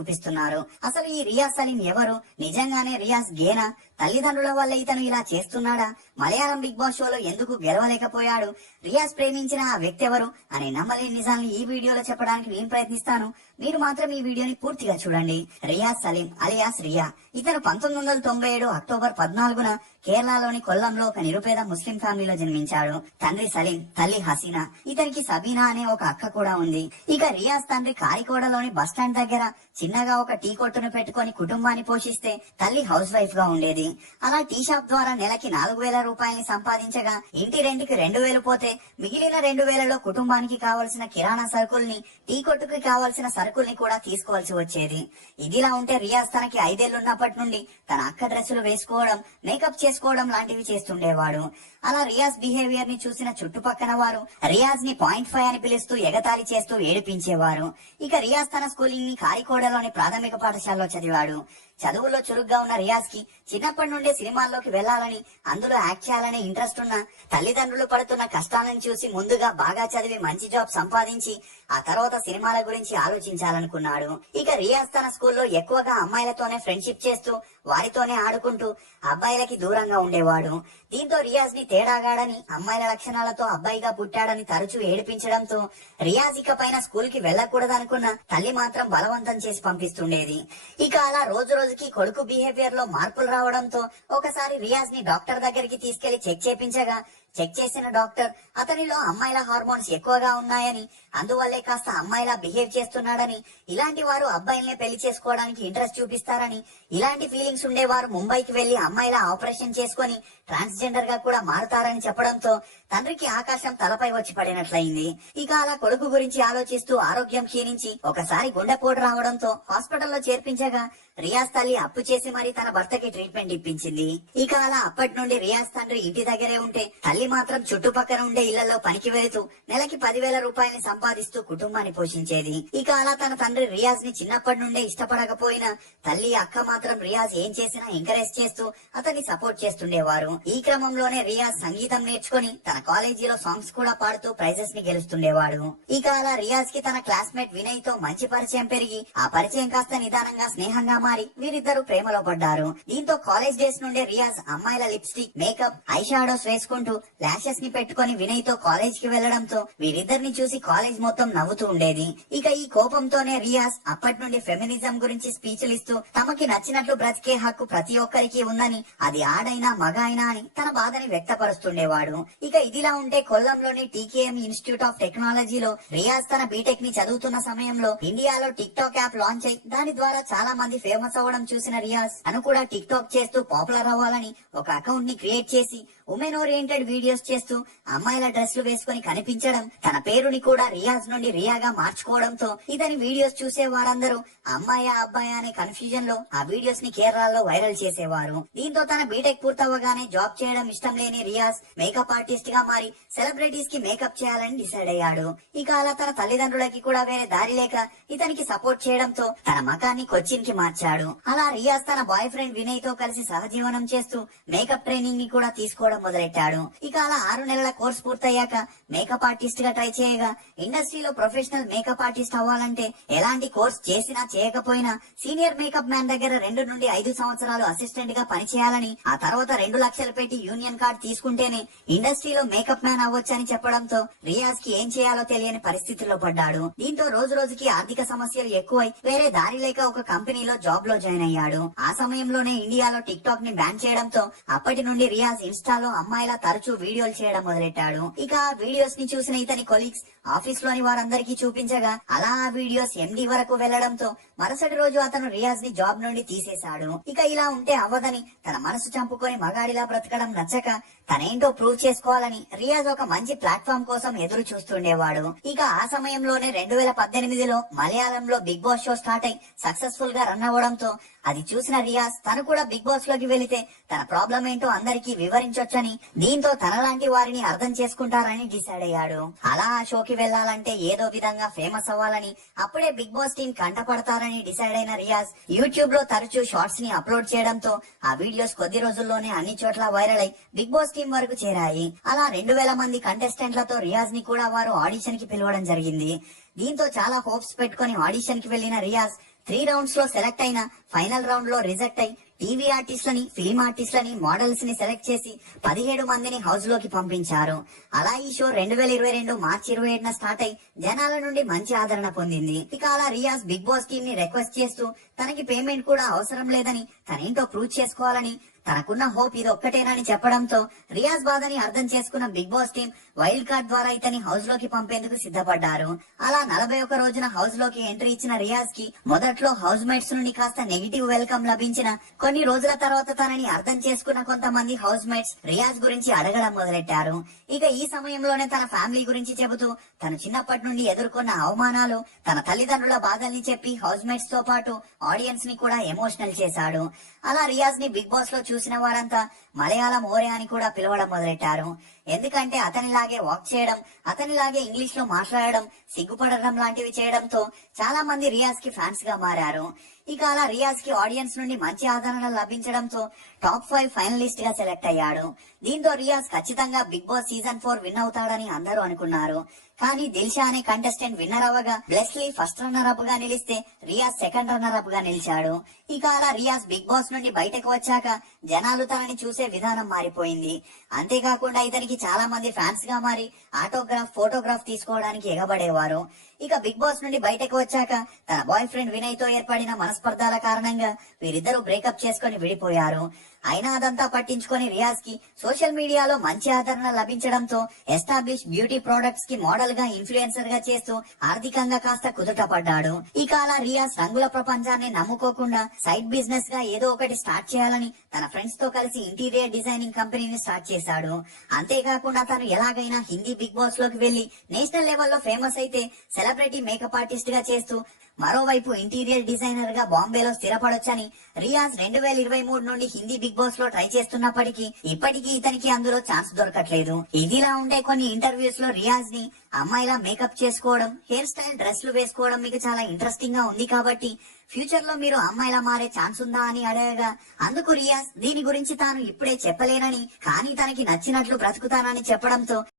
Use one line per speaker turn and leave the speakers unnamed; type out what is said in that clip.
చూపిస్తున్నారు. అసలు ఈ రియాజ్ సలీం ఎవరు? నిజంగానే రియాజ్ గేనా? తల్లిదండ్రుల వల్ల ఇతను ఇలా చేస్తున్నాడా? మలయాళం బిగ్ బాస్ షోలో ఎందుకు గెలవలేకపోయాడు? రియాజ్ ప్రేమించిన ఆ వ్యక్తి ఎవరు? అనే నమ్మలేని నిజాన్ని ఈ వీడియోలో చెప్పడానికి నేను ప్రయత్నిస్తాను. మీరు మాత్రం ఈ వీడియోని పూర్తిగా చూడండి. రియాజ్ సలీం అలియాస్ రియా. ఇతను పంతొమ్మిది వందల తొంభై ఏడు అక్టోబర్ పద్నాలుగున కేరళలోని కొల్లంలో ఒక నిరుపేద ముస్లిం ఫ్యామిలీలో జన్మించాడు. తండ్రి సలీం తల్లి హసీనా. ఇతనికి సబీనా అనే ఒక అక్క కూడా ఉంది. ఇక రియాజ్ తండ్రి కారికోడలోని బస్టాండ్ దగ్గర చిన్నగా ఒక టీ కొట్టును పెట్టుకొని కుటుంబాన్ని పోషిస్తే తల్లి హౌస్ వైఫ్గా ఉండేది. అలా టీ షాప్ ద్వారా నెలకి నాలుగు వేల రూపాయల్ని సంపాదించగా ఇంటి రెంట్కి రెండు వేలు పోతే మిగిలిన రెండు వేలలో కుటుంబానికి కావలసిన కిరాణా సరుకుల్ని టీ కొట్టుకు కావలసిన సరుకుల్ని కూడా తీసుకోవాల్సి వచ్చేది. ఇదిలా ఉంటే రియాజ్ తనకి ఐదేళ్ళున్నప్పటి నుండి తన అక్క డ్రెస్సులు వేసుకోవడం మేకప్ చేసుకోవడం లాంటివి చేస్తుండేవాడు. అలా రియాజ్ బిహేవియర్ని చూసిన చుట్టుపక్కన వారు రియాజ్ని పాయింట్ ఫైవ్ అని పిలుస్తూ ఎగతాళి చేస్తూ ఏడిపించేవారు. ఇక రియాజ్ తన స్కూలింగ్ని కారికోడలోని ప్రాథమిక పాఠశాలలో చదివాడు. చదువుల్లో చురుగ్గా ఉన్న రియాజ్కి చిన్నప్పటి నుండే సినిమాల్లోకి వెళ్ళాలని అందులో యాక్ట్ చేయాలనే ఇంట్రెస్ట్ ఉన్న తల్లిదండ్రులు పడుతున్న కష్టాలను చూసి ముందుగా బాగా చదివి మంచి జాబ్ సంపాదించి ఆ తర్వాత సినిమాల గురించి ఆలోచించాలనుకున్నాడు. ఇక రియాజ్ తన స్కూల్లో ఎక్కువగా అమ్మాయిలతోనే ఫ్రెండ్షిప్ చేస్తూ వారితోనే ఆడుకుంటూ అబ్బాయిలకి దూరంగా ఉండేవాడు. దీంతో రియాజ్ని తేడాగాడని అమ్మాయిల లక్షణాలతో అబ్బాయిగా పుట్టాడని తరచూ ఏడిపించడంతో రియాజ్ ఇక పైన స్కూల్కి వెళ్ళకూడదనుకున్న తల్లి మాత్రం బలవంతం చేసి పంపిస్తుండేది. ఇక అలా రోజు రోజుకి కొడుకు బిహేవియర్లో మార్పులు రావడంతో ఒకసారి రియాజ్ని డాక్టర్ దగ్గరికి తీసుకెళ్ళి చెక్ చేపించగా చెక్ చేసిన డాక్టర్ అతనిలో అమ్మాయిల హార్మోన్స్ ఎక్కువగా ఉన్నాయని అందువల్లే కాస్త అమ్మాయిలా బిహేవ్ చేస్తున్నాడని ఇలాంటి వారు అబ్బాయిల్ని పెళ్ళి చేసుకోవడానికి ఇంట్రెస్ట్ చూపిస్తారని ఇలాంటి ఫీలింగ్స్ ఉండేవారు ముంబైకి వెళ్ళి అమ్మాయిల ఆపరేషన్ చేసుకుని ట్రాన్స్జెండర్గా కూడా మారుతారని చెప్పడంతో తండ్రికి ఆకాశం తలపై వచ్చి పడినట్లయింది. ఇక అలా కొడుకు గురించి ఆలోచిస్తూ ఆరోగ్యం క్షీణించి ఒకసారి గుండెపోటు రావడంతో హాస్పిటల్లో చేర్పించగా రియాజ్ తల్లి అప్పు చేసి మరి తన భర్తకి ట్రీట్మెంట్ ఇప్పించింది. ఇక అలా అప్పటి నుండి రియాజ్ తండ్రి ఇంటి దగ్గరే ఉంటే తల్లి మాత్రం చుట్టుపక్కల ఉండే ఇళ్ళలో పనికి వెళుతూ నెలకి పదివేల రూపాయలని సంపాదిస్తూ కుటుంబాన్ని పోషించేది. ఇక అలా తన తండ్రి రియాజ్ని చిన్నప్పటి నుండే ఇష్టపడకపోయినా తల్లి అక్క మాత్రం రియాజ్ ఏం చేసినా ఎంకరేజ్ చేస్తూ అతన్ని సపోర్ట్ చేస్తుండేవారు. ఈ క్రమంలోనే రియాజ్ సంగీతం నేర్చుకుని తన కాలేజీలో సాంగ్స్ కూడా పాడుతూ ప్రైజెస్ని గెలుస్తుండేవాడు. ఇక అలా రియాజ్కి తన క్లాస్మేట్ వినయ్తో మంచి పరిచయం పెరిగి ఆ పరిచయం కాస్త నిదానంగా స్నేహంగా కుమారి వీరిద్దరు ప్రేమలో పడ్డారు. దీంతో కాలేజ్ డేస్ నుండే రియాజ్ అమ్మాయిల లిప్స్టిక్ మేకప్ ఐ షాడోస్ వేసుకుంటూ లాషెస్ని పెట్టుకుని వినయ్తో కాలేజ్కి వెళ్ళడంతో వీరిద్దరిని చూసి కాలేజ్ మొత్తం నవ్వుతూ ఉండేది. ఇక ఈ కోపంతోనే రియాజ్ అప్పటి నుండి ఫెమినిజం గురించి స్పీచ్లు ఇస్తూ తమకి నచ్చినట్లు బ్రతికే హక్కు ప్రతి ఒక్కరికి ఉందని అది ఆడైనా మగ అయినా అని తన బాధని వ్యక్తపరుస్తుండేవాడు. ఇక ఇదిలా ఉంటే కొల్లంలోని టీకేఎం ఇన్స్టిట్యూట్ ఆఫ్ టెక్నాలజీలో రియాజ్ తన బీటెక్ని చదువుతున్న సమయంలో ఇండియాలో టిక్ టాక్ యాప్ లాంచ్ అయి దాని ద్వారా చాలా మంది ఫేమస్ అవ్వడం చూసిన రియాజ్ తను కూడా టిక్ టాక్ చేస్తూ పాపులర్ అవ్వాలని ఒక అకౌంట్ని క్రియేట్ చేసి ఉమెన్ ఓరియంటెడ్ వీడియోస్ చేస్తూ అమ్మాయిల డ్రెస్లు వేసుకుని కనిపించడం తన పేరుని కూడా రియాజ్ నుండి రియాగా మార్చుకోవడంతో ఇతని వీడియోస్ చూసే వారందరూ అమ్మాయి అబ్బాయి అనే కన్ఫ్యూజన్లో ఆ వీడియోస్ని కేరళలో వైరల్ చేసేవారు. దీంతో తన బీటెక్ పూర్తవగానే జాబ్ చేయడం ఇష్టం లేని రియాజ్ మేకప్ ఆర్టిస్ట్గా మారి సెలబ్రిటీస్కి మేకప్ చేయాలని డిసైడ్ అయ్యాడు. ఇక అలా తన తల్లిదండ్రులకి కూడా వేరే దారి లేక ఇతనికి సపోర్ట్ చేయడంతో తన మకాన్ని కొచ్చిన్కి మార్చాడు. అలా రియాజ్ తన బాయ్ ఫ్రెండ్ వినయ్తో కలిసి సహజీవనం చేస్తూ మేకప్ ట్రైనింగ్ని కూడా తీసుకోవడం మొదలెట్టాడు. ఇక అలా ఆరు నెలల కోర్స్ పూర్తయ్యాక మేకప్ ఆర్టిస్ట్గా ట్రై చేయగా ఇండస్ట్రీలో ప్రొఫెషనల్ మేకప్ ఆర్టిస్ట్ అవ్వాలంటే ఎలాంటి కోర్స్ చేసినా చేయకపోయినా సీనియర్ మేకప్ మ్యాన్ దగ్గర రెండు నుండి ఐదు సంవత్సరాలు అసిస్టెంట్గా పనిచేయాలని ఆ తర్వాత రెండు లక్షలు పెట్టి యూనియన్ కార్డ్ తీసుకుంటేనే ఇండస్ట్రీలో మేకప్ మ్యాన్ అవ్వొచ్చని చెప్పడంతో రియాజ్కి ఏం చేయాలో తెలియని పరిస్థితిలో పడ్డాడు. దీంతో రోజు రోజుకి ఆర్థిక సమస్యలు ఎక్కువై వేరే దారి లేక ఒక కంపెనీలో జాబ్లో జాయిన్ అయ్యాడు. ఆ సమయంలోనే ఇండియాలో టిక్ టాక్ని బ్యాన్ చేయడంతో అప్పటి నుండి రియాజ్ ఇన్స్టాలో అమ్మాయిల తరచూ వీడియోలు చేయడం మొదలెట్టాడు. ఇక వీడియోస్ని చూసిన ఇతని కొలీగ్స్ ఆఫీస్లోని వారందరికీ చూపించగా అలా వీడియోస్ ఎండి వరకు వెళ్ళడంతో మరుసటి రోజు అతను రియాజ్ని జాబ్ నుండి తీసేశాడు. ఇక ఇలా ఉంటే అవ్వదని తన మనసు చంపుకొని మగాడిలా బ్రతకడం నచ్చక తనేంటో ప్రూవ్ చేసుకోవాలని రియాజ్ ఒక మంచి ప్లాట్ఫామ్ కోసం ఎదురు చూస్తుండేవాడు. ఇక ఆ సమయంలోనే రెండు వేల పద్దెనిమిదిలో మలయాళంలో బిగ్ బాస్ షో స్టార్ట్ అయి సక్సెస్ఫుల్గా రన్ అవ్వడంతో అది చూసిన రియాజ్ తను కూడా బిగ్ బాస్లోకి వెళితే తన ప్రాబ్లం ఏంటో అందరికీ వివరించొచ్చు అని దీంతో తనలాంటి వారిని అర్థం చేసుకుంటారని డిసైడ్ అయ్యాడు. అలా ఆ షోకి వెళ్ళాలంటే ఏదో విధంగా ఫేమస్ అవ్వాలని అప్పుడే బిగ్ బాస్ టీం కంటపడతారని డిసైడ్ అయిన రియాజ్ యూట్యూబ్లో తరచూ షార్ట్స్ని అప్లోడ్ చేయడంతో ఆ వీడియోస్ కొద్ది రోజుల్లోనే అన్ని చోట్ల వైరల్ అయి బిగ్ బాస్ టీం వరకు చేరాయి. అలా రెండు వేల మంది కంటెస్టెంట్లతో రియాజ్ని కూడా వారు ఆడిషన్కి పిలవడం జరిగింది. దీంతో చాలా హోప్స్ పెట్టుకుని ఆడిషన్కి వెళ్ళిన రియాజ్ త్రీ రౌండ్స్లో సెలెక్ట్ అయిన ఫైనల్ రౌండ్లో రిజెక్ట్ అయి టీవీ ఆర్టిస్టులని ఫిల్మ్ ఆర్టిస్టులని మోడల్స్ని సెలెక్ట్ చేసి పదిహేడు మందిని హౌస్లోకి పంపించారు. అలా ఈ షో రెండు వేల ఇరవై రెండు మార్చి ఇరవై ఏడున స్టార్ట్ అయి జనాల నుండి మంచి ఆదరణ పొందింది. ఇక అలా రియాజ్ బిగ్ బాస్ టీమ్ని రిక్వెస్ట్ చేస్తూ తనకి పేమెంట్ కూడా అవసరం లేదని తనేంటో ప్రూవ్ చేసుకోవాలని తనకున్న హోప్ ఇది ఒక్కటేనని చెప్పడంతో రియాజ్ బాధని అర్థం చేసుకున్న Bigg Boss team wild card ద్వారా ఇతని హౌస్లోకి పంపేందుకు సిద్ధపడ్డారు. అలా నలభై ఒక రోజున హౌస్లోకి ఎంట్రీ ఇచ్చిన రియాజ్కి మొదట్లో హౌస్ మేట్స్ నుండి కాస్త నెగిటివ్ వెల్కమ్ లభించిన కొన్ని రోజుల తర్వాత తనని అర్థం చేసుకున్న కొంతమంది హౌస్ మేట్స్ రియాజ్ గురించి అడగడం మొదలెట్టారు. ఇక ఈ సమయంలోనే తన ఫ్యామిలీ గురించి చెబుతూ తను చిన్నప్పటి నుండి ఎదుర్కొన్న అవమానాలు తన తల్లిదండ్రుల బాధల్ని చెప్పి హౌస్ మేట్స్తో పాటు ఆడియన్స్ని కూడా ఎమోషనల్ చేశాడు. అలా రియాజ్ని బిగ్ బాస్లో చూసిన వారంతా మలయాళం ఓరే అని కూడా పిలవడం మొదలెట్టారు. ఎందుకంటే అతనిలాగే వాక్ చేయడం అతనిలాగే ఇంగ్లీష్లో మాట్లాడడం సిగ్గుపడడం లాంటివి చేయడంతో చాలా మంది రియాజ్కి ఫ్యాన్స్గా మారారు. ఇక అలా రియాజ్కి ఆడియన్స్ నుండి మంచి ఆదరణ లభించడంతో టాప్ ఫైవ్ ఫైనలిస్ట్గా సెలెక్ట్ అయ్యాడు. దీంతో రియాజ్ ఖచ్చితంగా Bigg Boss season four win అవుతాడని అందరూ అనుకున్నారు. కానీ దిల్షా అనే కంటెస్టెంట్ విన్నర్ అవ్వగా బ్లెస్లీ ఫస్ట్ రన్నర్ అప్గా నిలిస్తే రియాజ్ సెకండ్ రన్నర్ అప్గా నిలిచాడు. ఇక అలా రియాజ్ బిగ్ బాస్ నుండి బయటకు వచ్చాక జనాలు తనని చూసే విధానం మారిపోయింది. అంతేకాకుండా ఇతనికి చాలా మంది ఫ్యాన్స్గా మారి ఆటోగ్రాఫ్ ఫోటోగ్రాఫ్ తీసుకోవడానికి ఎగబడేవారు. ఇక బిగ్ బాస్ నుండి బయటకు వచ్చాక తన బాయ్ ఫ్రెండ్ వినయ్తో ఏర్పడిన మనస్పర్ధాల కారణంగా వీరిద్దరూ బ్రేకప్ చేసుకుని విడిపోయారు. అయినా అదంతా పట్టించుకొని రియాజ్కి సోషల్ మీడియాలో మంచి ఆదరణ లభించడంతో ఎస్టాబ్లిష్ బ్యూటీ ప్రొడక్ట్స్కి మోడల్గా ఇన్ఫ్లుయెన్సర్గా చేస్తూ ఆర్థికంగా కాస్త కుదుట పడ్డాడు ఇక అలా రియాజ్ రంగుల ప్రపంచాన్ని నమ్ముకోకుండా సైడ్ బిజినెస్గా ఏదో ఒకటి స్టార్ట్ చేయాలని తన ఫ్రెండ్స్తో కలిసి ఇంటీరియర్ డిజైనింగ్ కంపెనీని స్టార్ట్ చేశాడు. అంతేకాకుండా తను ఎలాగైనా హిందీ బిగ్ బాస్లోకి వెళ్ళి నేషనల్ లెవెల్లో ఫేమస్ అయితే సెలబ్రిటీ మేకప్ ఆర్టిస్ట్గా చేస్తూ మరోవైపు ఇంటీరియర్ డిజైనర్గా బాంబేలో స్థిరపడొచ్చని రియాజ్ రెండు వేల ఇరవై మూడు నుండి హిందీ బిగ్ బాస్లో ట్రై చేస్తున్నప్పటికీ ఇప్పటికీ ఇతనికి అందులో ఛాన్స్ దొరకట్లేదు. ఇదిలా ఉండే కొన్ని ఇంటర్వ్యూస్లో రియాజ్ని అమ్మాయిలా మేకప్ చేసుకోవడం హెయిర్ స్టైల్ డ్రెస్లు వేసుకోవడం మీకు చాలా ఇంట్రెస్టింగ్గా ఉంది కాబట్టి ఫ్యూచర్లో మీరు అమ్మాయిలా మారే ఛాన్స్ ఉందా అని అడగగా అందుకు రియాజ్ దీని గురించి తాను ఇప్పుడే చెప్పలేనని కానీ తనకి నచ్చినట్లు బ్రతుకుతానని చెప్పడంతో